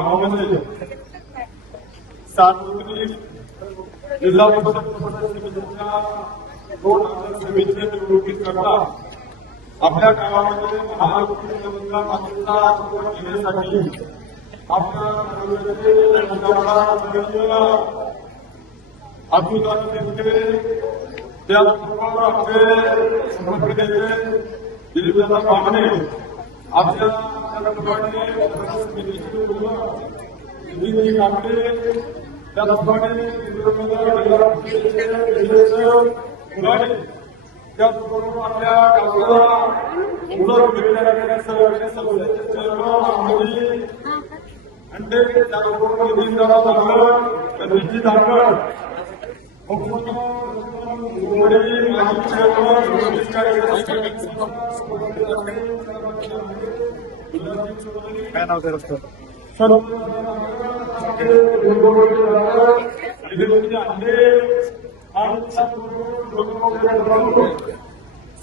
गावामध्ये सार्वत्रिक जिल्हा परिषद समितीच्या 2 आचार समितीच्या निवडणुकीकरता आपल्या गावामध्ये महायुतीच्या मागणीचा घेण्यासाठी आपल्या त्याचबरोबर आपले संघटनेचे दिलीपदादा पामणे आपल्या समितीची काकडे त्याचप्रमाणे त्याचबरोबर आपल्या गावाला अंडे त्याचबरोबर नितीनदादा दांगड नितीन दांगड काय नाव सर असतं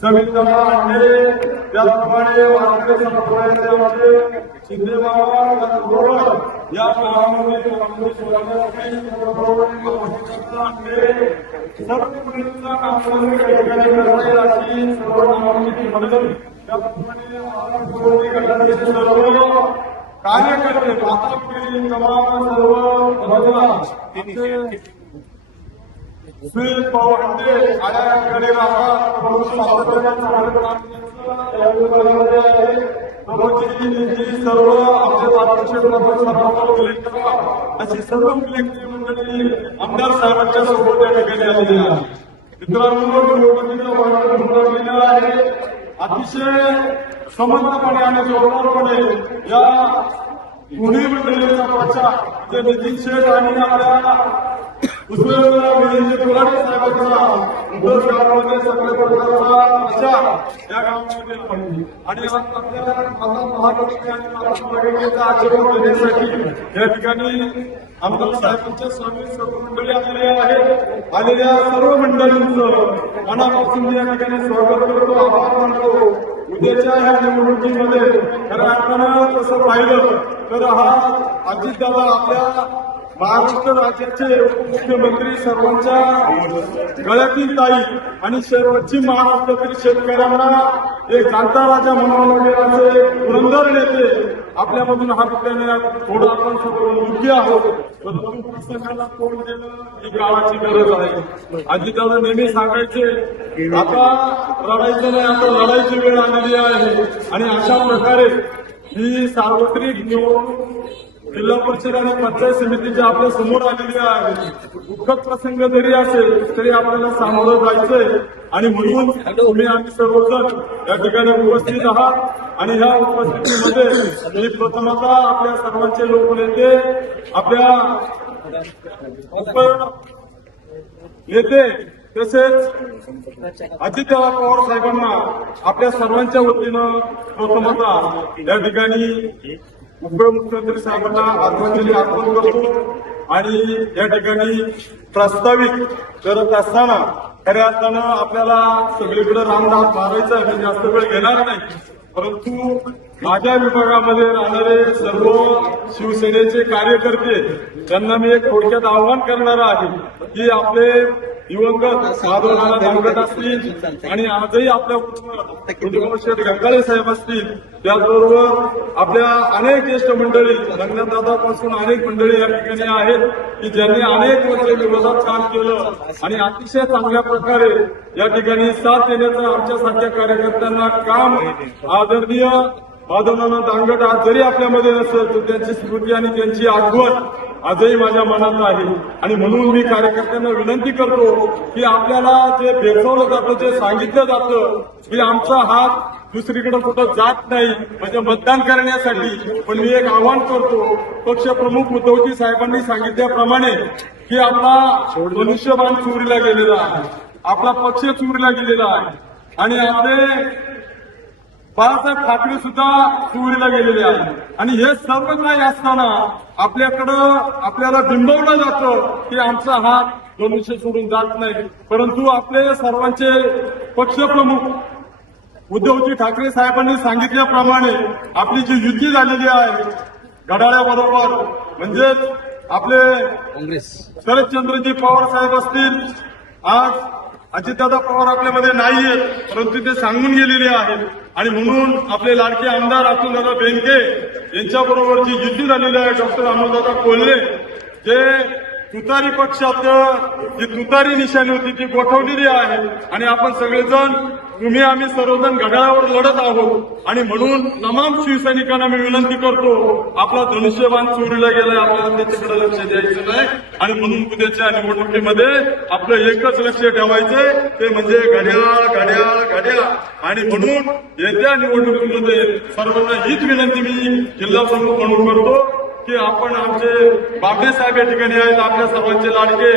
समितीला अंडे त्याचप्रमाणे शिंदेबाबा या गावामध्ये कार्यकर्ते सुनील पवार आळ्याकडे सर्व अशी सर्व मंडळी आमदार साहेबांच्या सोबत या ठिकाणी आलेली आहे. मित्रांनो, निवडणुकीचं आहे अतिशय समर्थपणे आणि जोरदारपणे या दोन्ही मंडळीचा प्रचार जे नितीन शेठ आणि आपल्या विजय कोल्हाटे साहेबांचा उद्धव गावामध्ये सगळ्या प्रकारचा प्रचार या गावामध्ये पाहिजे आणि आपल्या महापालिका आणि महानगरपालिकेचा आशीर्वाद देण्यासाठी या ठिकाणी आमदार साहेबांच्या स्वामी सर्व मंडळी आलेले आहेत. आलेल्या सर्व मंडळींचं मनापासून या ठिकाणी स्वागत करतो, आभार मानतो. उद्याच्या ह्या निवडणुकीमध्ये खऱ्या अर्थानं तसं पाहिलं तर हा अजितदादा आपल्या महाराष्ट्र राज्याचे उपमुख्यमंत्री सर्वांच्या गळ्यातील ताई आणि पश्चिम महाराष्ट्रातील शेतकऱ्यांना एक जाणता राजा म्हणून असे पुरंदर नेते आपल्यामधून हा पडल्याने थोडं आपण दुःखी आहोत. परंतु प्रसंगाला तोंड देणं ही काळाची गरज आहे. अजितदादा नेहमी सांगायचे आता रडायचं नाही, आता लढायची वेळ आलेली आहे आणि अशा प्रकारे ही सार्वत्रिक निवडणूक जिल्हा परिषद आणि पंचायत समितीच्या आपल्या समोर आलेली आहे. दुःखद प्रसंग जरी असेल तरी आपल्याला सामोरं जायचंय आणि म्हणून तुम्ही आम्ही सर्वजण या ठिकाणी उपस्थित आहात आणि ह्या उपस्थितीमध्ये मी प्रथमतः आपल्या सर्वांचे लोकनेते आपल्या नेते तसेच अजितदादा पवार साहेबांना आपल्या सर्वांच्या वतीनं प्रथमतः या ठिकाणी उपमुख्यमंत्री साहेबांना आदरांजली अर्पण करतो आणि या ठिकाणी प्रस्तावित करत असताना खऱ्या अर्थानं आपल्याला सगळीकडे रामदास मारायचं आहे, मी जास्त वेळ घेणार नाही. परंतु माझ्या विभागामध्ये राहणारे सर्व शिवसेनेचे कार्यकर्ते त्यांना मी एक थोडक्यात आवाहन करणार आहे की आपले दिवंगत माधवराव दांगट असतील आणि आजही आपल्या शेठ गंगाळे साहेब असतील, त्याचबरोबर आपल्या अनेक ज्येष्ठ मंडळी रंगनाथदादापासून अनेक मंडळी या ठिकाणी आहेत की ज्यांनी अनेक वर्ष विरोधात काम केलं आणि अतिशय चांगल्या प्रकारे या ठिकाणी साथ देण्याचं आमच्यासारख्या कार्यकर्त्यांना काम आदरणीय माधवराव दांगट आज जरी आपल्यामध्ये नसेल तर त्यांची स्मृती आणि त्यांची आठवण आजही माझ्या मनात आहे. आणि म्हणून मी कार्यकर्त्यांना विनंती करतो की आपल्याला जे भेसवलं जातं, जे सांगितलं जातं की आमचा हात दुसरीकडे कुठं जात नाही म्हणजे मतदान करण्यासाठी, पण मी एक आवाहन करतो पक्षप्रमुख उद्धवजी साहेबांनी सांगितल्याप्रमाणे की आपला मनुष्यबाण चोरीला गेलेला आहे, आपला पक्ष चोरीला गेलेला आहे आणि आपले बाळासाहेब ठाकरे सुद्धा चोरीला गेलेले आहे. आणि हे सर्व काही असताना आपल्याला बिंबवलं जातं की आमचा हात मनुष्य सोडून जात नाही. परंतु आपले सर्वांचे पक्षप्रमुख उद्धवजी ठाकरे साहेबांनी सांगितल्याप्रमाणे आपली जी युती झालेली आहे घड्याळाबरोबर म्हणजेच आपले शरदचंद्रजी पवार साहेब असतील. आज अजितदादा पवार आपल्यामध्ये नाहीयेत, परंतु ते सांगून गेलेले आहेत. आणि म्हणून आपले लाडके आमदार अतुलदादा बेनके यांच्याबरोबर जी युती झालेली आहे, डॉक्टर अमोलदादा कोल्हे, जे तुतारी पक्षात जी तुतारी निशाणी होती ती गोठवलेली आहे. आणि आपण सगळेजण आम्ही सर्वजण घड्याळावर लढत आहोत. आणि म्हणून तमाम शिवसैनिकांना मी विनंती करतो, आपला धनुष्यबाण चोरीला गेलाय, आपल्याला त्याच्याकडे लक्ष द्यायचं नाही. आणि म्हणून उद्याच्या निवडणुकीमध्ये आपलं एकच लक्ष ठेवायचंय, ते म्हणजे घड्याळ घड्याळ घड्याळ. आणि म्हणून येत्या निवडणुकीमध्ये सर्वांना हीच विनंती मी जिल्हा प्रमुख म्हणून करतो की आपण आमचे बाबडे साहेब या ठिकाणी आहेत, आपल्या सर्वांचे लाडके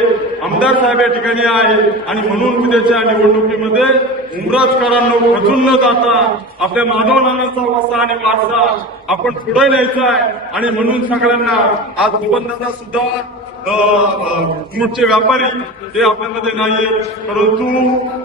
आमदार साहेब या ठिकाणी आहेत. आणि म्हणून उद्याच्या निवडणुकीमध्ये उमराजकरांना खचून न जाता आपल्या माधव नानांचा वसा आणि वारसा आपण पुढे न्यायचा आहे. आणि म्हणून सगळ्यांना आज निबंधना सुद्धा फ्रूटचे व्यापारी ते आपल्यामध्ये नाहीये, परंतु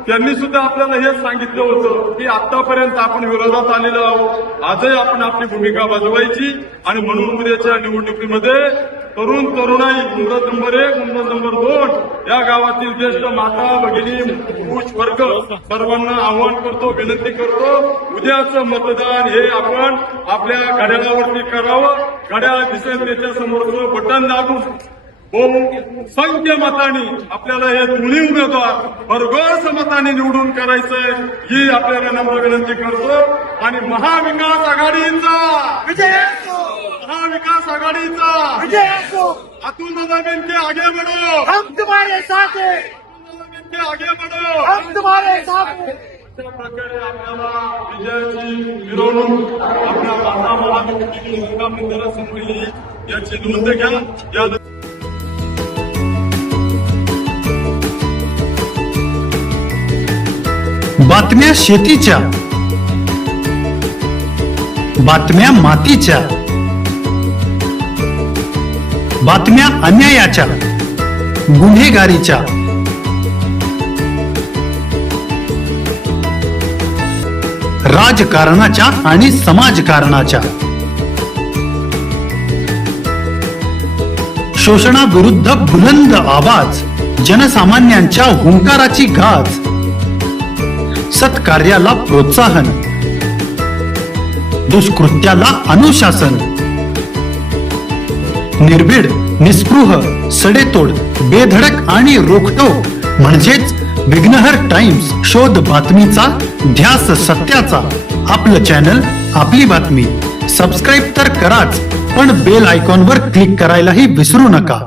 त्यांनी सुद्धा आपल्याला हेच सांगितलं होतं की आतापर्यंत आपण विरोधात आलेलो आहोत, आजही आपण आपली भूमिका बजवायची. आणि म्हणून उद्याच्या निवडणुकीमध्ये तरुण तरुणाई मुंबई नंबर 1 मुंबई नंबर 2 या गावातील ज्येष्ठ माता भगिनी पुरुष वर्ग सर्वांना आवाहन करतो, विनंती करतो, उद्याचं मतदान हे आपण आपल्या घड्याळावरती करावं. घड्याळ दिसेल त्याच्या समोरचं बटन दाबून बहुसंख्य मतांनी आपल्याला हे दोन्ही उमेदवार भरघोस मतांनी निवडून करायचंय ही आपल्याला नम्र विनंती करतो. आणि महाविकास आघाडीचा विजय असो, महाविकास आघाडीचा विजय असो. अतुलदादा बेनके आगे बढ़ो, हम तुम्हारे साथ हैं, अतुलदादा बेनके आगे बढ़ो. हम तुम्हारे साथ हैं. अशा प्रकारे आपल्याला विजयाची मिरवणूक आपल्या मंदिरा समोर येईल याची नोंद घ्या. या बातम्या शेतीच्या, बातम्या मातीच्या, बातम्या अन्यायाच्या, गुन्हेगारीच्या, राजकारणाच्या आणि समाजकारणाच्या, शोषणाविरुद्ध बुलंद आवाज, जनसामान्यांच्या हुंकाराची गाज, सत्कार्याला प्रोत्साहन, दुष्कृत्याला अनुशासन, निर्भीड, निस्पृह, सडेतोड, बेधडक आणि रोखटोक म्हणजेच विघ्नहर टाइम्स. शोध बातमीचा, ध्यास सत्याचा. आपलं चॅनल, आपली बातमी. सबस्क्राईब तर कराच, पण बेल आयकॉनवर क्लिक करायलाही विसरू नका.